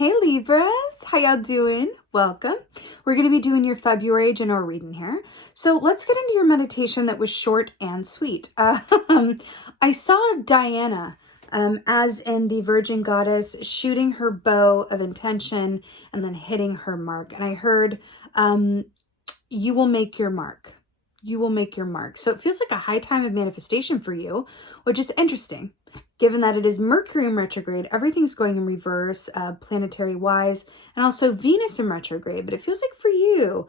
Hey Libras, how y'all doing? Welcome. We're going to be doing your February general reading here. So let's get into your meditation that was short and sweet. I saw Diana, as in the Virgin Goddess, shooting her bow of intention and then hitting her mark. And I heard, you will make your mark. You will make your mark. So it feels like a high time of manifestation for you, which is interesting. Given that it is Mercury in retrograde, everything's going in reverse, planetary-wise, and also Venus in retrograde. But it feels like for you,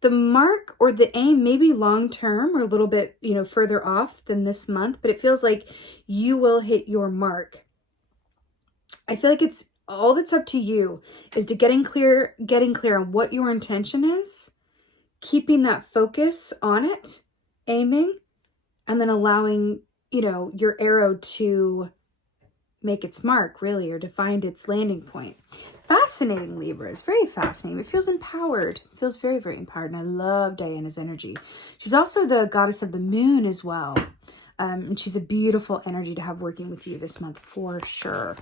the mark or the aim may be long-term or a little bit, further off than this month, but it feels like you will hit your mark. I feel like it's all that's up to you is to getting clear on what your intention is, keeping that focus on it, aiming, and then allowing your arrow to make its mark, really, or to find its landing point. Fascinating, Libras. Very fascinating. It feels empowered. It feels very, very empowered. And I love Diana's energy. She's also the goddess of the moon as well. And she's a beautiful energy to have working with you this month for sure.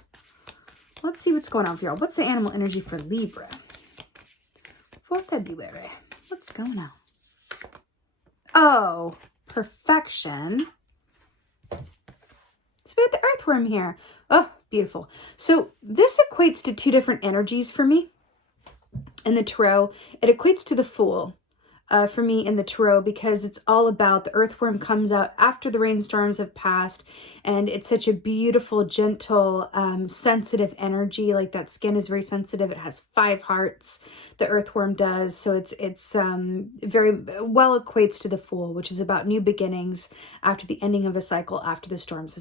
Let's see what's going on for y'all. What's the animal energy for Libra for February? What's going on? Oh, perfection. So we have the earthworm here. Oh, beautiful. So this equates to two different energies for me in the tarot. It equates to the Fool for me in the tarot because it's all about the earthworm comes out after the rainstorms have passed, and it's such a beautiful, gentle, sensitive energy. Like that skin is very sensitive. It has 5 hearts, the earthworm does. So it's very well equates to the Fool, which is about new beginnings after the ending of a cycle, after the storms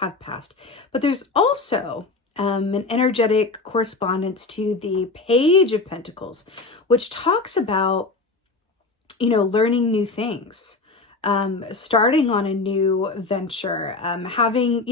have passed. But there's also an energetic correspondence to the Page of Pentacles, which talks about learning new things, starting on a new venture, having,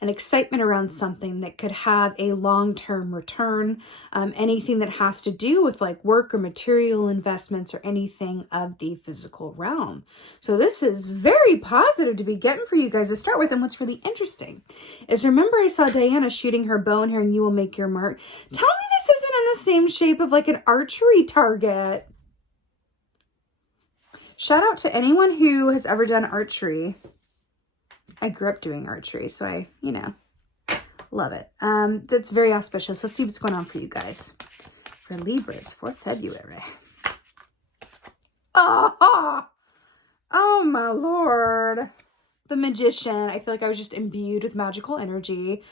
an excitement around something that could have a long-term return, anything that has to do with like work or material investments or anything of the physical realm. So this is very positive to be getting for you guys to start with. And what's really interesting is, remember I saw Diana shooting her bow and hearing you will make your mark. Tell me this isn't in the same shape of like an archery target. Shout out to anyone who has ever done archery. I grew up doing archery, so I, love it. That's very auspicious. Let's see what's going on for you guys. For Libras for February. Oh my Lord. The Magician. I feel like I was just imbued with magical energy.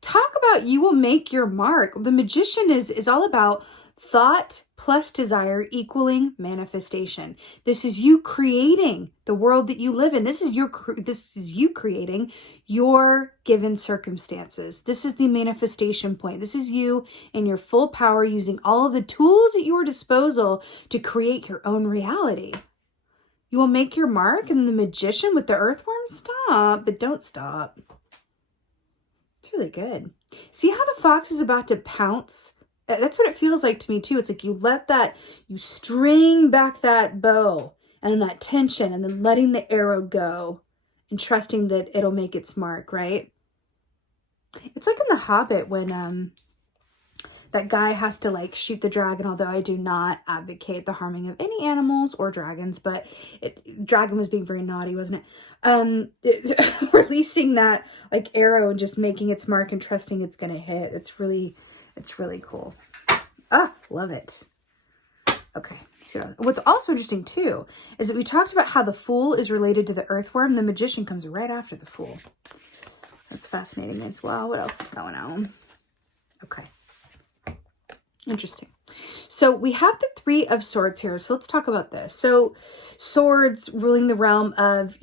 Talk about you will make your mark. The Magician is all about thought plus desire equaling manifestation. This is you creating the world that you live in. This is you creating your given circumstances. This is the manifestation point. This is you in your full power, using all of the tools at your disposal to create your own reality. You will make your mark. And the Magician with the earthworm, stop, but don't stop. It's really good. See how the fox is about to pounce? That's what it feels like to me too. It's like you string back that bow and that tension, and then letting the arrow go and trusting that it'll make its mark, right? It's like in The Hobbit when that guy has to like shoot the dragon, although I do not advocate the harming of any animals or dragons, but dragon was being very naughty, wasn't it? Releasing that like arrow and just making its mark and trusting it's gonna hit. It's really cool. Love it. Okay. So what's also interesting too is that we talked about how the Fool is related to the earthworm. The Magician comes right after the Fool. That's fascinating as well. What else is going on? Okay. Interesting. So we have the 3 of Swords here. So let's talk about this. So swords ruling the realm of,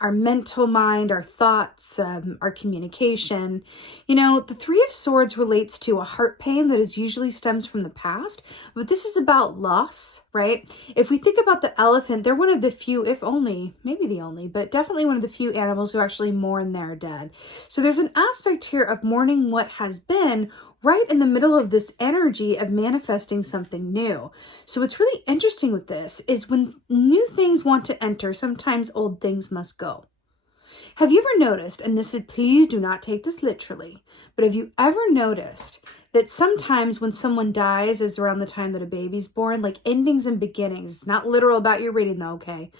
our mental mind, our thoughts, our communication. The 3 of Swords relates to a heart pain that is usually stems from the past, but this is about loss, right? If we think about the elephant, they're one of the few, if only, maybe the only, but definitely one of the few animals who actually mourn their dead. So there's an aspect here of mourning what has been, right in the middle of this energy of manifesting something new. So what's really interesting with this is when new things want to enter, sometimes old things must go. Have you ever noticed, and this is, please do not take this literally, but have you ever noticed that sometimes when someone dies is around the time that a baby's born, like endings and beginnings, it's not literal about your reading though, okay?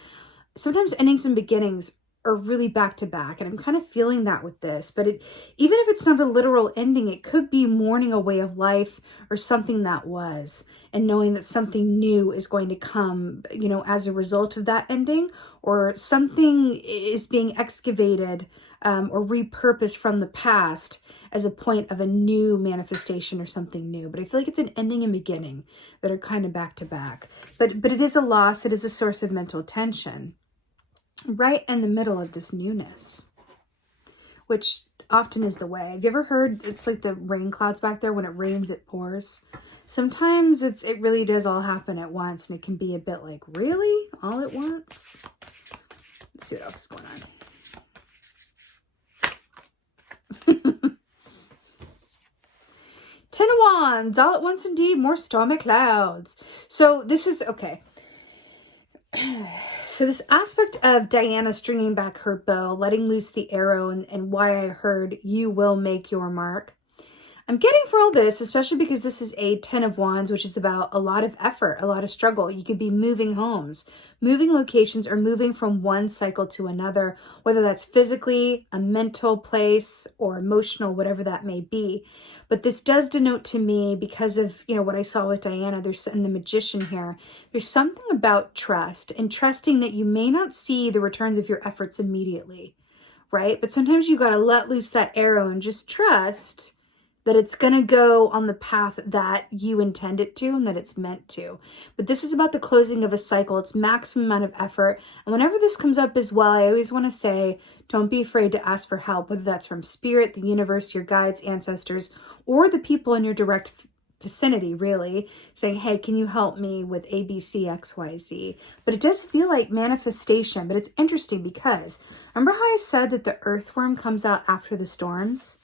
Sometimes endings and beginnings are really back to back, and I'm kind of feeling that with this, but even if it's not a literal ending, it could be mourning a way of life or something that was, and knowing that something new is going to come, you know, as a result of that ending, or something is being excavated or repurposed from the past as a point of a new manifestation or something new. But I feel like it's an ending and beginning that are kind of back to back, but it is a loss. It is a source of mental tension right in the middle of this newness, which often is the way. Have you ever heard it's like the rain clouds back there? When it rains, it pours. Sometimes it really does all happen at once, and it can be a bit like, really? All at once? Let's see what else is going on. Ten of Wands, all at once indeed, more stormy clouds. So this is, okay. So this aspect of Diana stringing back her bow, letting loose the arrow, and why I heard you will make your mark. I'm getting for all this, especially because this is a 10 of Wands, which is about a lot of effort, a lot of struggle. You could be moving homes, moving locations, or moving from one cycle to another, whether that's physically, a mental place, or emotional, whatever that may be. But this does denote to me, because of, you know, what I saw with Diana, there's in the Magician here, there's something about trust and trusting that you may not see the returns of your efforts immediately, right? But sometimes you got to let loose that arrow and just trust that it's going to go on the path that you intend it to and that it's meant to. But this is about the closing of a cycle. It's maximum amount of effort. And whenever this comes up as well, I always want to say, don't be afraid to ask for help, whether that's from spirit, the universe, your guides, ancestors, or the people in your direct vicinity, really, saying, hey, can you help me with A, B, C, X, Y, Z? But it does feel like manifestation. But it's interesting because, remember how I said that the earthworm comes out after the storms?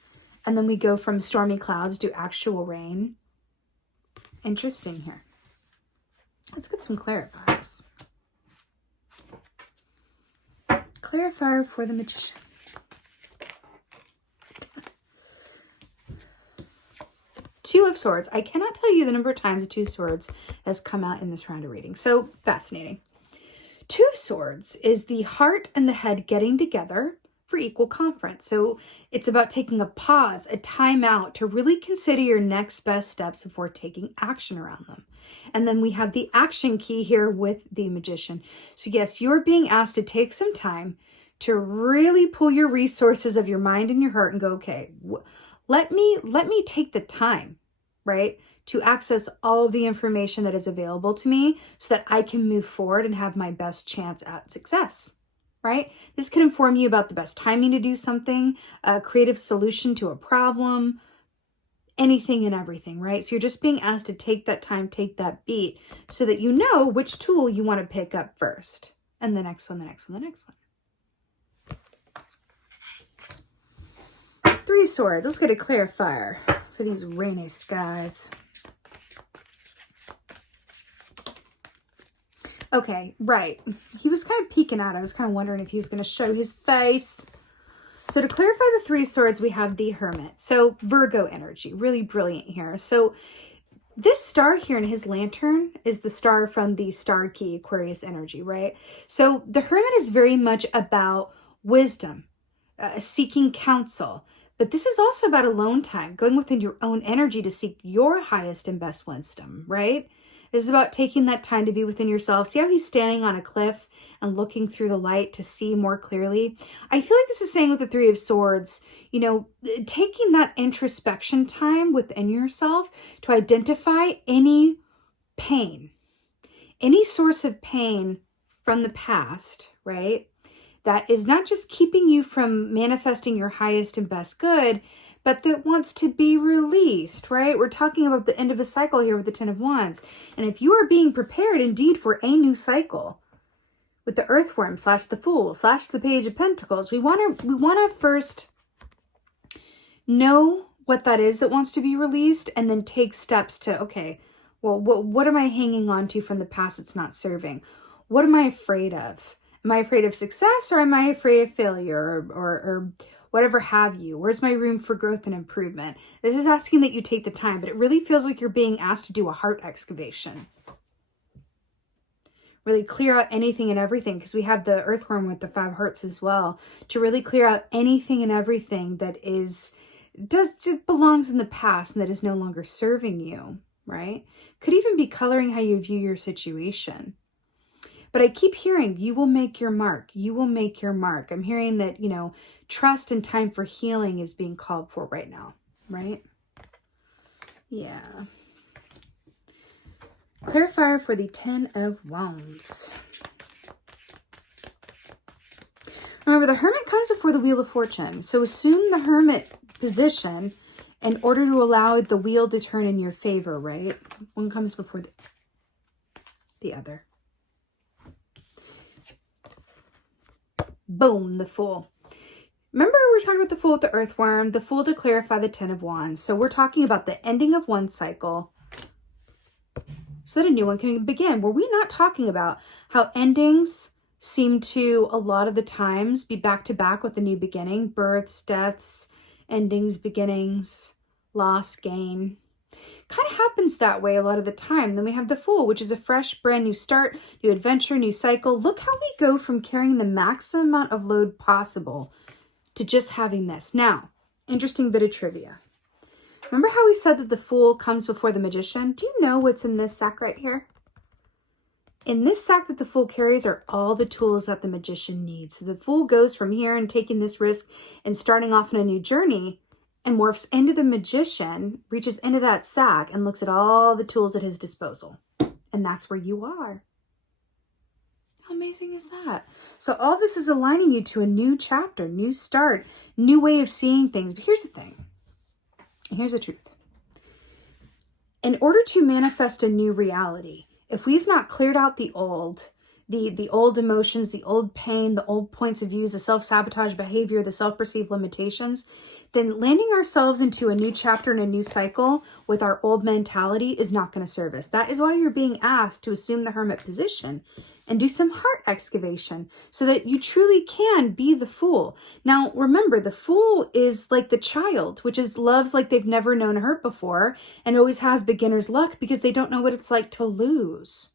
And then we go from stormy clouds to actual rain. Interesting here. Let's get some clarifiers. Clarifier for the Magician. Two of Swords. I cannot tell you the number of times the Two of Swords has come out in this round of reading. So fascinating. Two of Swords is the heart and the head getting together for equal conference. So it's about taking a pause, a time out to really consider your next best steps before taking action around them. And then we have the action key here with the Magician. So yes, you're being asked to take some time to really pull your resources of your mind and your heart and go, okay, let me take the time, right, to access all of the information that is available to me so that I can move forward and have my best chance at success. Right? This can inform you about the best timing to do something, a creative solution to a problem, anything and everything, right? So you're just being asked to take that time, take that beat, so that you know which tool you want to pick up first. And the next one, the next one, the next one. Three of Swords. Let's get a clarifier for these rainy skies. Okay, right. He was kind of peeking out. I was kind of wondering if he was going to show his face. So to clarify the Three of Swords, we have the Hermit. So Virgo energy, really brilliant here. So this star here in his lantern is the star from the star key, Aquarius energy, right? So the Hermit is very much about wisdom, seeking counsel. But this is also about alone time, going within your own energy to seek your highest and best wisdom, right? This is about taking that time to be within yourself. See how he's standing on a cliff and looking through the light to see more clearly? I feel like this is saying with the Three of Swords, you know, taking that introspection time within yourself to identify any pain, any source of pain from the past, right? That is not just keeping you from manifesting your highest and best good, but that wants to be released, right? We're talking about the end of a cycle here with the Ten of Wands. And if you are being prepared indeed for a new cycle with the Earthworm / the Fool / the Page of Pentacles, we want to first know what that is that wants to be released, and then take steps to, okay, well, what am I hanging on to from the past that's not serving? What am I afraid of? Am I afraid of success, or am I afraid of failure, or whatever have you? Where's my room for growth and improvement? This is asking that you take the time, but it really feels like you're being asked to do a heart excavation. Really clear out anything and everything, because we have the earthworm with the 5 hearts as well, to really clear out anything and everything that belongs in the past and that is no longer serving you, right? Could even be coloring how you view your situation. But I keep hearing, you will make your mark. You will make your mark. I'm hearing that, trust and time for healing is being called for right now, right? Yeah. Clarifier for the 10 of Wands. Remember, the Hermit comes before the Wheel of Fortune. So assume the Hermit position in order to allow the wheel to turn in your favor, right? One comes before the other. Boom, the Fool. Remember, we were talking about the Fool with the Earthworm, the Fool to clarify the 10 of Wands. So we're talking about the ending of one cycle so that a new one can begin. Were we not talking about how endings seem to, a lot of the times, be back to back with a new beginning? Births, deaths, endings, beginnings, loss, gain. Kind of happens that way a lot of the time. Then we have the Fool, which is a fresh, brand new start, new adventure, new cycle. Look how we go from carrying the maximum amount of load possible to just having this. Now, interesting bit of trivia. Remember how we said that the Fool comes before the Magician? Do you know what's in this sack right here? In this sack that the Fool carries are all the tools that the Magician needs. So the Fool goes from here and taking this risk and starting off on a new journey and morphs into the Magician, reaches into that sack and looks at all the tools at his disposal. And that's where you are. How amazing is that? So all this is aligning you to a new chapter, new start, new way of seeing things. But here's the thing. Here's the truth. In order to manifest a new reality, if we've not cleared out the old emotions, the old pain, the old points of views, the self-sabotage behavior, the self-perceived limitations, then landing ourselves into a new chapter and a new cycle with our old mentality is not going to serve us. That is why you're being asked to assume the Hermit position and do some heart excavation so that you truly can be the Fool. Now, remember, the Fool is like the child, which is loves like they've never known hurt before and always has beginner's luck because they don't know what it's like to lose.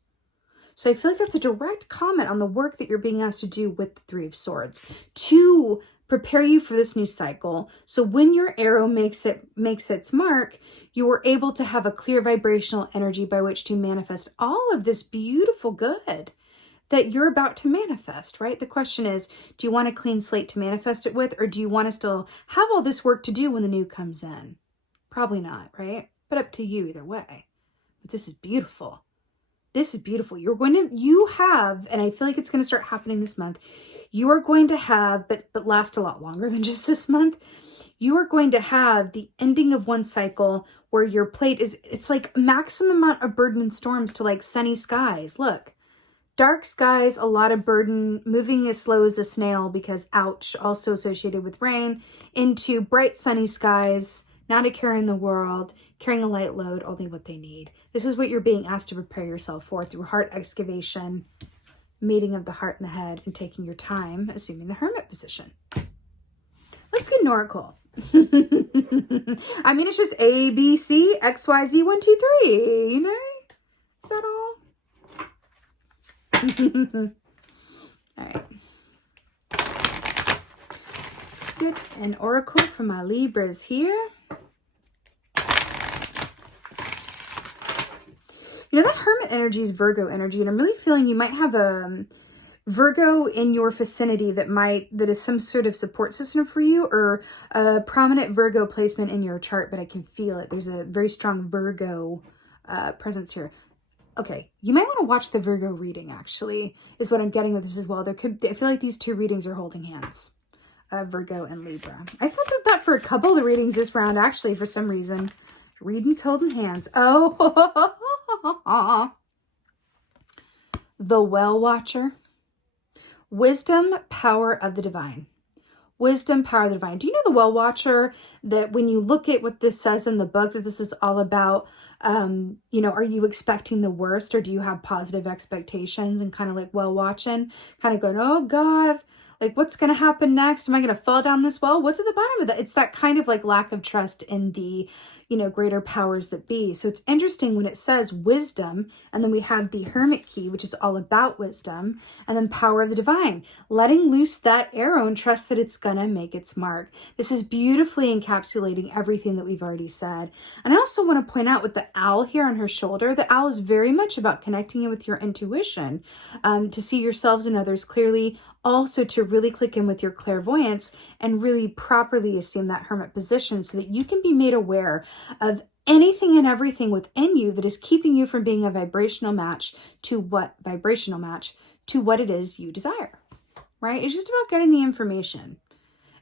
So I feel like that's a direct comment on the work that you're being asked to do with the 3 of Swords to prepare you for this new cycle. So when your arrow makes its mark, you are able to have a clear vibrational energy by which to manifest all of this beautiful good that you're about to manifest, right? The question is, do you want a clean slate to manifest it with, or do you want to still have all this work to do when the new comes in? Probably not, right? But up to you either way. But this is beautiful. This is beautiful. You have, and I feel like it's going to start happening this month. You are going to have, but last a lot longer than just this month. You are going to have the ending of one cycle where your plate it's like maximum amount of burden and storms to like sunny skies. Look, dark skies, a lot of burden, moving as slow as a snail because ouch, also associated with rain, into bright sunny skies, not a care in the world, carrying a light load, only what they need. This is what you're being asked to prepare yourself for through heart excavation, meeting of the heart and the head, and taking your time, assuming the Hermit position. Let's get an oracle. I mean, it's just A, B, C, X, Y, Z, 1, 2, 3, you know? Is that all? All right. Let's get an oracle for my Libras here. That Hermit energy is Virgo energy, and I'm really feeling you might have a Virgo in your vicinity that is some sort of support system for you, or a prominent Virgo placement in your chart, but I can feel it. There's a very strong Virgo presence here. Okay, you might want to watch the Virgo reading, actually, is what I'm getting with this as well. I feel like these 2 readings are holding hands, Virgo and Libra. I felt that for a couple of the readings this round, actually, for some reason. Readings holding hands. Oh, the Well Watcher. Wisdom, power of the divine. wisdom, power of the divine. Do you know the Well Watcher, that when you look at what this says in the book, that this is all about, you know, are you expecting the worst, or do you have positive expectations and kind of like well watching, kind of going, oh God, like what's going to happen next? Am I going to fall down this well? What's at the bottom of that? It's that kind of like lack of trust in the, you know, greater powers that be. So it's interesting when it says wisdom, and then we have the Hermit key, which is all about wisdom, and then power of the divine, letting loose that arrow and trust that it's going to make its mark. This is beautifully encapsulating everything that we've already said. And I also want to point out with the owl here on her shoulder, the owl is very much about connecting it with your intuition, to see yourselves and others clearly, also to really click in with your clairvoyance and really properly assume that hermit position so that you can be made aware of anything and everything within you that is keeping you from being a vibrational match to what it is you desire, right? It's just about getting the information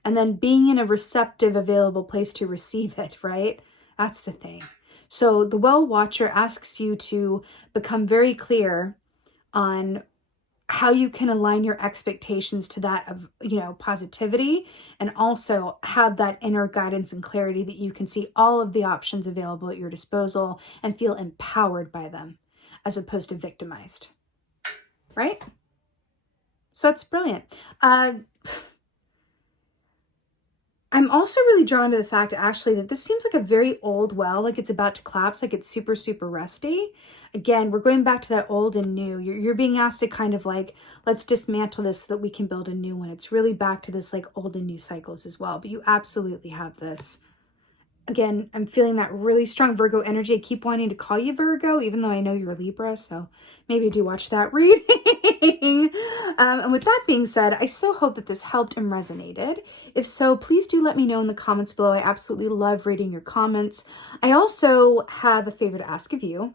and then being in a receptive, available place to receive it, right? That's the thing. So the Well Watcher asks you to become very clear on how you can align your expectations to that of, you know, positivity, and also have that inner guidance and clarity that you can see all of the options available at your disposal and feel empowered by them as opposed to victimized, right? So that's brilliant. I'm also really drawn to the fact, actually, that this seems like a very old well, like it's about to collapse, like it's super, super rusty. Again, we're going back to that old and new. You're being asked to kind of like, let's dismantle this so that we can build a new one. It's really back to this like old and new cycles as well. But you absolutely have this. Again, I'm feeling that really strong Virgo energy. I keep wanting to call you Virgo, even though I know you're Libra, so maybe do watch that reading. And with that being said, I so hope that this helped and resonated. If so, please do let me know in the comments below. I absolutely love reading your comments. I also have a favor to ask of you.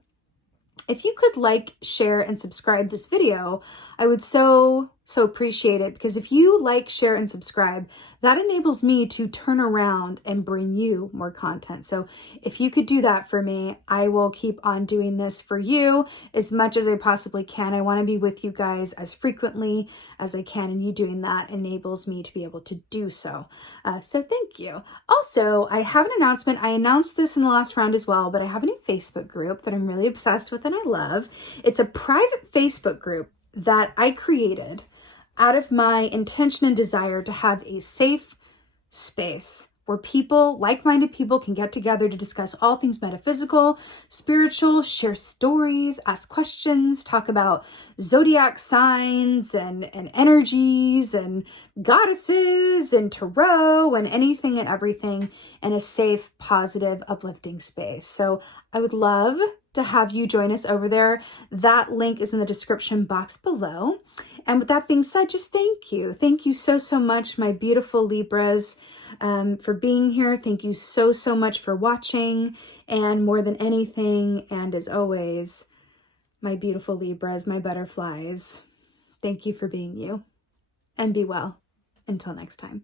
If you could like, share, and subscribe this video, I would so appreciate it, because if you like, share, and subscribe, that enables me to turn around and bring you more content. So if you could do that for me, I will keep on doing this for you as much as I possibly can. I want to be with you guys as frequently as I can, and you doing that enables me to be able to do so. So thank you. Also, I have an announcement. I announced this in the last round as well, but I have a new Facebook group that I'm really obsessed with and I love. It's a private Facebook group that I created out of my intention and desire to have a safe space where people, like-minded people, can get together to discuss all things metaphysical, spiritual, share stories, ask questions, talk about zodiac signs and energies and goddesses and tarot and anything and everything in a safe, positive, uplifting space. So I would love to have you join us over there. That link is in the description box below. And with that being said, just thank you. Thank you so much, my beautiful Libras, for being here. Thank you so much for watching. And more than anything, and as always, my beautiful Libras, my butterflies, thank you for being you. And be well. Until next time.